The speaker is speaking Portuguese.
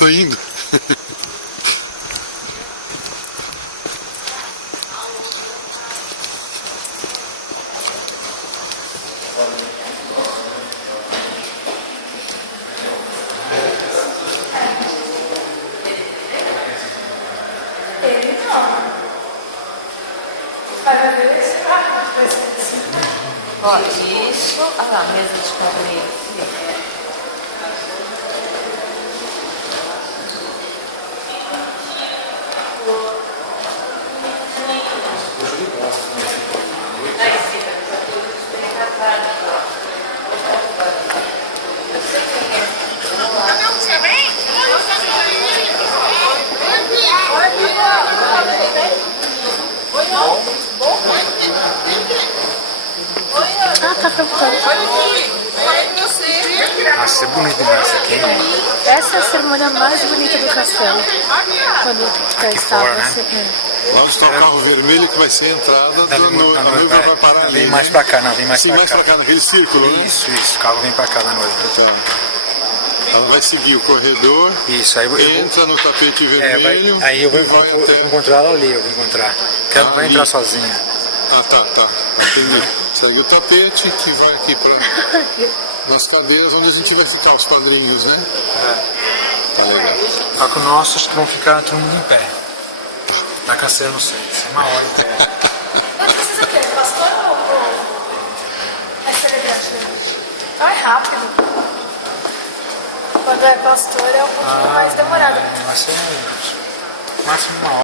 Tô indo. Ele não. Vai ver esse carro, vai ser assim. Ó, isso. Olha lá, mesa de controle. Ah, tá preocupado. Nossa, é bonito demais isso aqui, hein? Essa é a cerimônia mais bonita do castelo. Quando tá estava fora, né? assim. Lá onde está o carro vermelho que vai ser a entrada da noiva. A noiva vai parar ali. Vem mais pra cá, não, vem mais Sim, pra mais cá. pra cá, naquele círculo, né? Isso, o carro vem pra cá da noiva. Então, ela vai seguir o corredor, Isso, aí eu vou... entra no tapete vermelho aí eu vou e vai até... encontrar ela ali, eu vou encontrar. Porque ela não vai Ali. entrar sozinha. Ah, tá. Entendi. Segue o tapete que vai aqui para nas cadeiras onde a gente vai ficar, os padrinhos, né? Tá legal. Só que o nosso acho que vão ficar todo mundo em pé. Da Castelo, não sei, isso é uma hora em pé. Mas precisa ter pastor ou é celebrante? Então é rápido. Quando é pastor é um pouquinho mais demorado. Vai ser máximo uma hora.